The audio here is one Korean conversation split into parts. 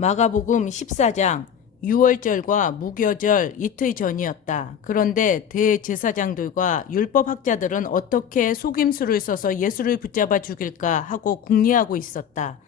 마가복음 14장 6월절과 무교절 이틀 전이었다. 그런데 대제사장들과 율법학자들은 어떻게 속임수를 써서 예수를 붙잡아 죽일까 하고 궁리하고 있었다.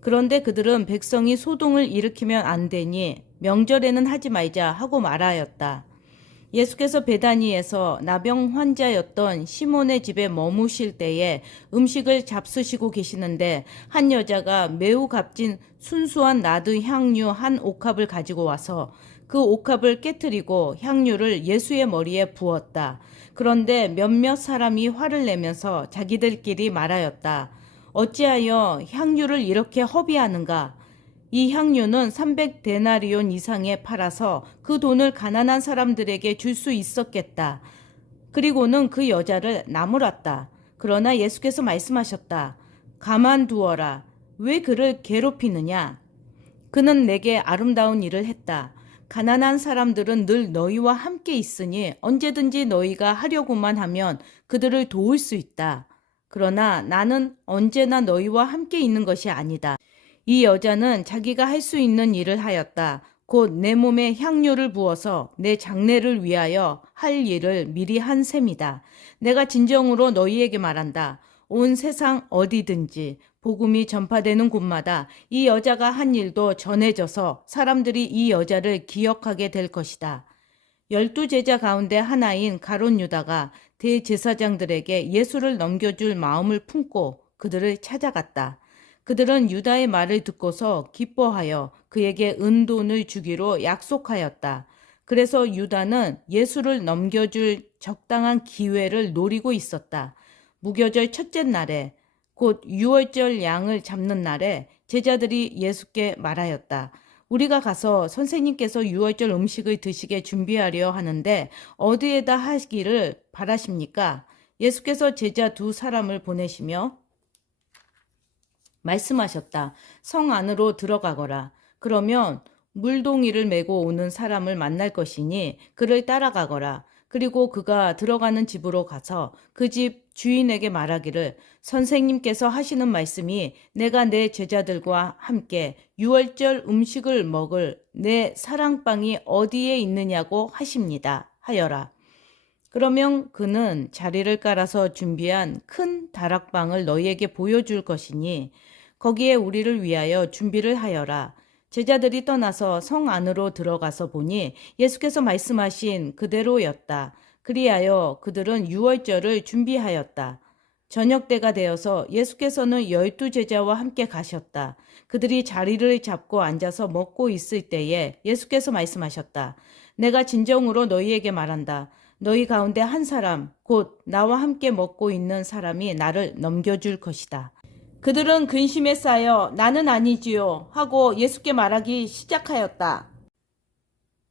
그런데 그들은 백성이 소동을 일으키면 안 되니 명절에는 하지 말자 하고 말하였다. 예수께서 베다니에서 나병 환자였던 시몬의 집에 머무실 때에 음식을 잡수시고 계시는데 한 여자가 매우 값진 순수한 나드 향유 한 옥합을 가지고 와서 그 옥합을 깨뜨리고 향유를 예수의 머리에 부었다. 그런데 몇몇 사람이 화를 내면서 자기들끼리 말하였다. 어찌하여 향유를 이렇게 허비하는가? 이 향유는 300데나리온 이상에 팔아서 그 돈을 가난한 사람들에게 줄 수 있었겠다. 그리고는 그 여자를 나무랐다. 그러나 예수께서 말씀하셨다. 가만두어라. 왜 그를 괴롭히느냐? 그는 내게 아름다운 일을 했다. 가난한 사람들은 늘 너희와 함께 있으니 언제든지 너희가 하려고만 하면 그들을 도울 수 있다. 그러나 나는 언제나 너희와 함께 있는 것이 아니다. 이 여자는 자기가 할 수 있는 일을 하였다. 곧 내 몸에 향료를 부어서 내 장례를 위하여 할 일을 미리 한 셈이다. 내가 진정으로 너희에게 말한다. 온 세상 어디든지 복음이 전파되는 곳마다 이 여자가 한 일도 전해져서 사람들이 이 여자를 기억하게 될 것이다. 12제자 가운데 하나인 가룟 유다가 대제사장들에게 예수를 넘겨줄 마음을 품고 그들을 찾아갔다. 그들은 유다의 말을 듣고서 기뻐하여 그에게 은돈을 주기로 약속하였다. 그래서 유다는 예수를 넘겨줄 적당한 기회를 노리고 있었다. 무교절 첫째 날에 곧 유월절 양을 잡는 날에 제자들이 예수께 말하였다. 우리가 가서 선생님께서 유월절 음식을 드시게 준비하려 하는데 어디에다 하기를 바라십니까? 예수께서 제자 두 사람을 보내시며 말씀하셨다. 성 안으로 들어가거라. 그러면 물동이를 메고 오는 사람을 만날 것이니 그를 따라가거라. 그리고 그가 들어가는 집으로 가서 그 집 주인에게 말하기를 선생님께서 하시는 말씀이 내가 내 제자들과 함께 유월절 음식을 먹을 내 사랑방이 어디에 있느냐고 하십니다. 하여라. 그러면 그는 자리를 깔아서 준비한 큰 다락방을 너희에게 보여줄 것이니 거기에 우리를 위하여 준비를 하여라. 제자들이 떠나서 성 안으로 들어가서 보니 예수께서 말씀하신 그대로였다. 그리하여 그들은 유월절을 준비하였다. 저녁 때가 되어서 예수께서는 12제자와 함께 가셨다. 그들이 자리를 잡고 앉아서 먹고 있을 때에 예수께서 말씀하셨다. 내가 진정으로 너희에게 말한다. 너희 가운데 한 사람, 곧 나와 함께 먹고 있는 사람이 나를 넘겨줄 것이다. 그들은 근심에 쌓여 나는 아니지요 하고 예수께 말하기 시작하였다.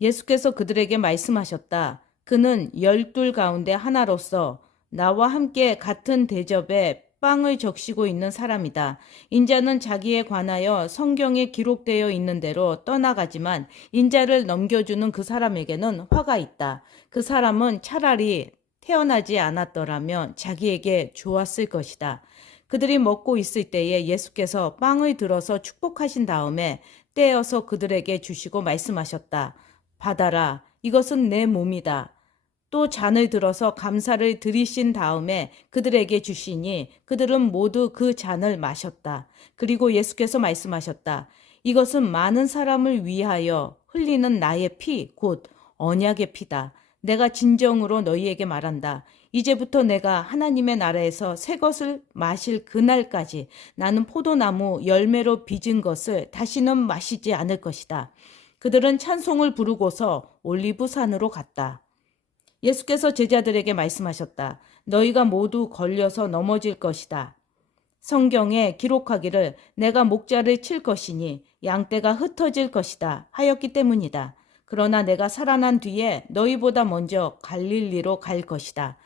예수께서 그들에게 말씀하셨다. 그는 12 가운데 하나로서 나와 함께 같은 대접에 빵을 적시고 있는 사람이다. 인자는 자기에 관하여 성경에 기록되어 있는 대로 떠나가지만 인자를 넘겨주는 그 사람에게는 화가 있다. 그 사람은 차라리 태어나지 않았더라면 자기에게 좋았을 것이다. 그들이 먹고 있을 때에 예수께서 빵을 들어서 축복하신 다음에 떼어서 그들에게 주시고 말씀하셨다. 받아라. 이것은 내 몸이다. 또 잔을 들어서 감사를 드리신 다음에 그들에게 주시니 그들은 모두 그 잔을 마셨다. 그리고 예수께서 말씀하셨다. 이것은 많은 사람을 위하여 흘리는 나의 피, 곧 언약의 피다. 내가 진정으로 너희에게 말한다. 이제부터 내가 하나님의 나라에서 새 것을 마실 그날까지 나는 포도나무 열매로 빚은 것을 다시는 마시지 않을 것이다. 그들은 찬송을 부르고서 올리브산으로 갔다. 예수께서 제자들에게 말씀하셨다. 너희가 모두 걸려서 넘어질 것이다. 성경에 기록하기를 내가 목자를 칠 것이니 양떼가 흩어질 것이다 하였기 때문이다. 그러나 내가 살아난 뒤에 너희보다 먼저 갈릴리로 갈 것이다.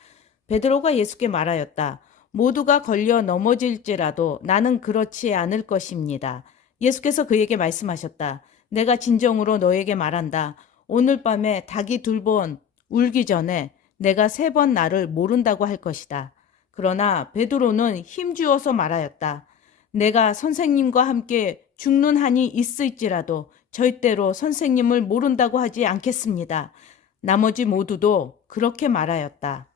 베드로가 예수께 말하였다. 모두가 걸려 넘어질지라도 나는 그렇지 않을 것입니다. 예수께서 그에게 말씀하셨다. 내가 진정으로 너에게 말한다. 오늘 밤에 닭이 2번 울기 전에 내가 3번 나를 모른다고 할 것이다. 그러나 베드로는 힘주어서 말하였다. 내가 선생님과 함께 죽는 한이 있을지라도 절대로 선생님을 모른다고 하지 않겠습니다. 나머지 모두도 그렇게 말하였다.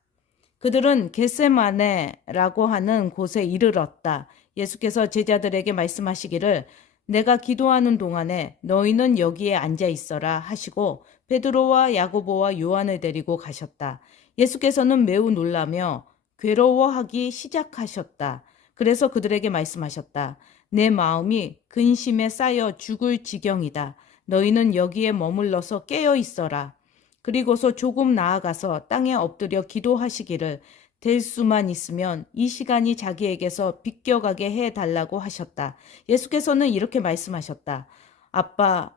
그들은 겟세마네라고 하는 곳에 이르렀다. 예수께서 제자들에게 말씀하시기를 내가 기도하는 동안에 너희는 여기에 앉아 있어라 하시고 베드로와 야고보와 요한을 데리고 가셨다. 예수께서는 매우 놀라며 괴로워하기 시작하셨다. 그래서 그들에게 말씀하셨다. 내 마음이 근심에 쌓여 죽을 지경이다. 너희는 여기에 머물러서 깨어 있어라. 그리고서 조금 나아가서 땅에 엎드려 기도하시기를 될 수만 있으면 이 시간이 자기에게서 비껴가게 해달라고 하셨다. 예수께서는 이렇게 말씀하셨다. 아빠,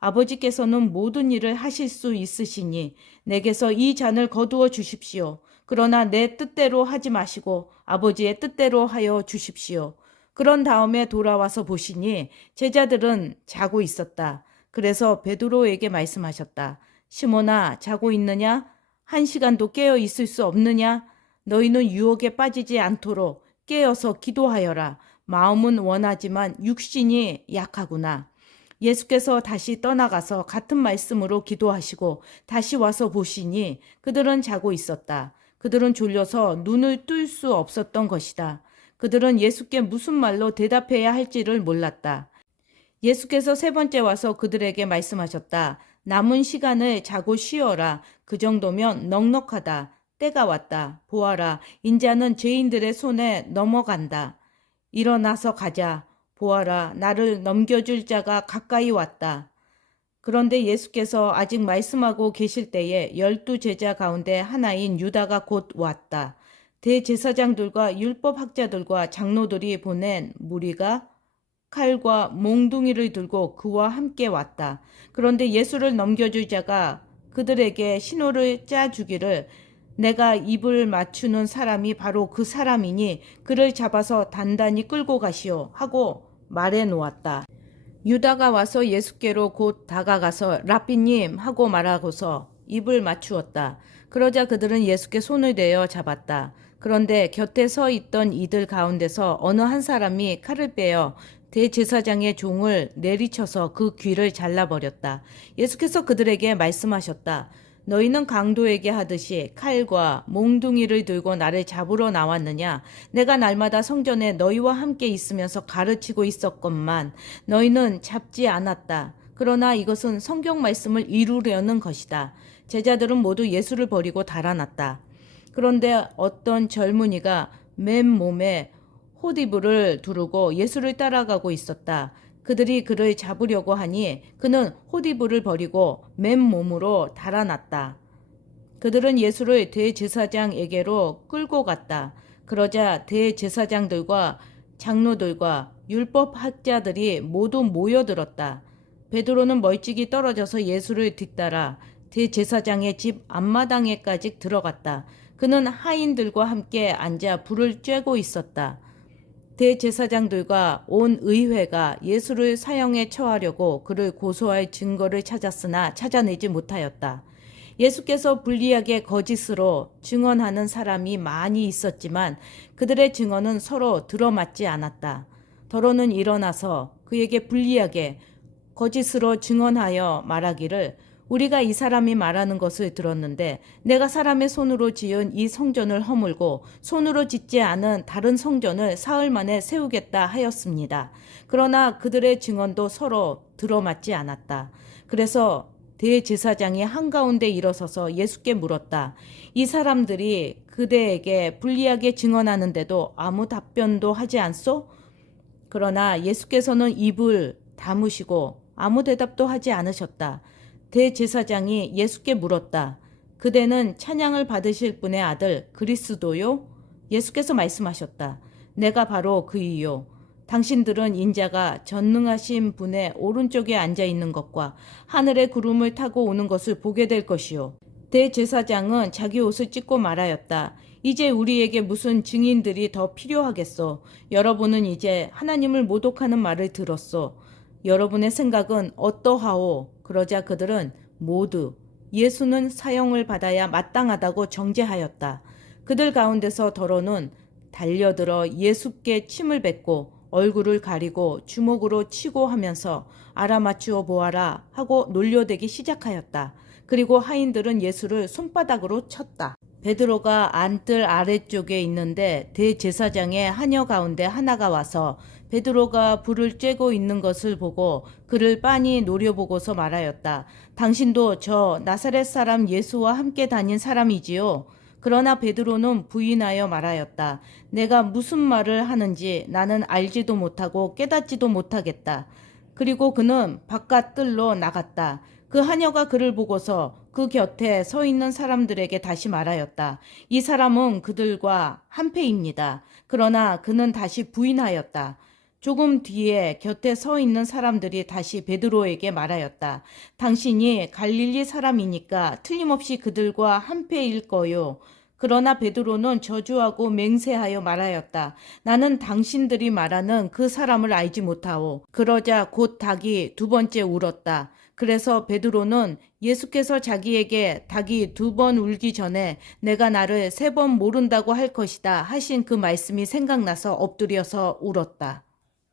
아버지께서는 모든 일을 하실 수 있으시니 내게서 이 잔을 거두어 주십시오. 그러나 내 뜻대로 하지 마시고 아버지의 뜻대로 하여 주십시오. 그런 다음에 돌아와서 보시니 제자들은 자고 있었다. 그래서 베드로에게 말씀하셨다. 시몬아, 자고 있느냐? 1시간도 깨어 있을 수 없느냐? 너희는 유혹에 빠지지 않도록 깨어서 기도하여라. 마음은 원하지만 육신이 약하구나. 예수께서 다시 떠나가서 같은 말씀으로 기도하시고 다시 와서 보시니 그들은 자고 있었다. 그들은 졸려서 눈을 뜰 수 없었던 것이다. 그들은 예수께 무슨 말로 대답해야 할지를 몰랐다. 예수께서 3번째 와서 그들에게 말씀하셨다. 남은 시간을 자고 쉬어라. 그 정도면 넉넉하다. 때가 왔다. 보아라. 인자는 죄인들의 손에 넘어간다. 일어나서 가자. 보아라. 나를 넘겨줄 자가 가까이 왔다. 그런데 예수께서 아직 말씀하고 계실 때에 12제자 가운데 하나인 유다가 곧 왔다. 대제사장들과 율법학자들과 장로들이 보낸 무리가 칼과 몽둥이를 들고 그와 함께 왔다. 그런데 예수를 넘겨줄 자가 그들에게 신호를 짜주기를 내가 입을 맞추는 사람이 바로 그 사람이니 그를 잡아서 단단히 끌고 가시오 하고 말해 놓았다. 유다가 와서 예수께로 곧 다가가서 라삐님 하고 말하고서 입을 맞추었다. 그러자 그들은 예수께 손을 대어 잡았다. 그런데 곁에 서 있던 이들 가운데서 어느 한 사람이 칼을 빼어 대제사장의 종을 내리쳐서 그 귀를 잘라버렸다. 예수께서 그들에게 말씀하셨다. 너희는 강도에게 하듯이 칼과 몽둥이를 들고 나를 잡으러 나왔느냐? 내가 날마다 성전에 너희와 함께 있으면서 가르치고 있었건만 너희는 잡지 않았다. 그러나 이것은 성경 말씀을 이루려는 것이다. 제자들은 모두 예수를 버리고 달아났다. 그런데 어떤 젊은이가 맨몸에 호디브를 두르고 예수를 따라가고 있었다. 그들이 그를 잡으려고 하니 그는 호디브를 버리고 맨몸으로 달아났다. 그들은 예수를 대제사장에게로 끌고 갔다. 그러자 대제사장들과 장로들과 율법학자들이 모두 모여들었다. 베드로는 멀찍이 떨어져서 예수를 뒤따라 대제사장의 집 앞마당에까지 들어갔다. 그는 하인들과 함께 앉아 불을 쬐고 있었다. 대제사장들과 온 의회가 예수를 사형에 처하려고 그를 고소할 증거를 찾았으나 찾아내지 못하였다. 예수께서 불리하게 거짓으로 증언하는 사람이 많이 있었지만 그들의 증언은 서로 들어맞지 않았다. 더러는 일어나서 그에게 불리하게 거짓으로 증언하여 말하기를 우리가 이 사람이 말하는 것을 들었는데 내가 사람의 손으로 지은 이 성전을 허물고 손으로 짓지 않은 다른 성전을 사흘 만에 세우겠다 하였습니다. 그러나 그들의 증언도 서로 들어맞지 않았다. 그래서 대제사장이 한가운데 일어서서 예수께 물었다. 이 사람들이 그대에게 불리하게 증언하는데도 아무 답변도 하지 않소? 그러나 예수께서는 입을 다무시고 아무 대답도 하지 않으셨다. 대제사장이 예수께 물었다. 그대는 찬양을 받으실 분의 아들 그리스도요? 예수께서 말씀하셨다. 내가 바로 그이요. 당신들은 인자가 전능하신 분의 오른쪽에 앉아 있는 것과 하늘의 구름을 타고 오는 것을 보게 될 것이요. 대제사장은 자기 옷을 찢고 말하였다. 이제 우리에게 무슨 증인들이 더 필요하겠소. 여러분은 이제 하나님을 모독하는 말을 들었소. 여러분의 생각은 어떠하오? 그러자 그들은 모두 예수는 사형을 받아야 마땅하다고 정죄하였다. 그들 가운데서 더러는 달려들어 예수께 침을 뱉고 얼굴을 가리고 주먹으로 치고 하면서 알아맞추어 보아라 하고 놀려대기 시작하였다. 그리고 하인들은 예수를 손바닥으로 쳤다. 베드로가 안뜰 아래쪽에 있는데 대제사장의 하녀 가운데 하나가 와서 베드로가 불을 쬐고 있는 것을 보고 그를 빤히 노려보고서 말하였다. 당신도 저 나사렛 사람 예수와 함께 다닌 사람이지요? 그러나 베드로는 부인하여 말하였다. 내가 무슨 말을 하는지 나는 알지도 못하고 깨닫지도 못하겠다. 그리고 그는 바깥 뜰로 나갔다. 그 하녀가 그를 보고서 그 곁에 서 있는 사람들에게 다시 말하였다. 이 사람은 그들과 한패입니다. 그러나 그는 다시 부인하였다. 조금 뒤에 곁에 서 있는 사람들이 다시 베드로에게 말하였다. 당신이 갈릴리 사람이니까 틀림없이 그들과 한패일 거요. 그러나 베드로는 저주하고 맹세하여 말하였다. 나는 당신들이 말하는 그 사람을 알지 못하오. 그러자 곧 닭이 두 번째 울었다. 그래서 베드로는 예수께서 자기에게 닭이 두 번 울기 전에 내가 나를 세 번 모른다고 할 것이다 하신 그 말씀이 생각나서 엎드려서 울었다.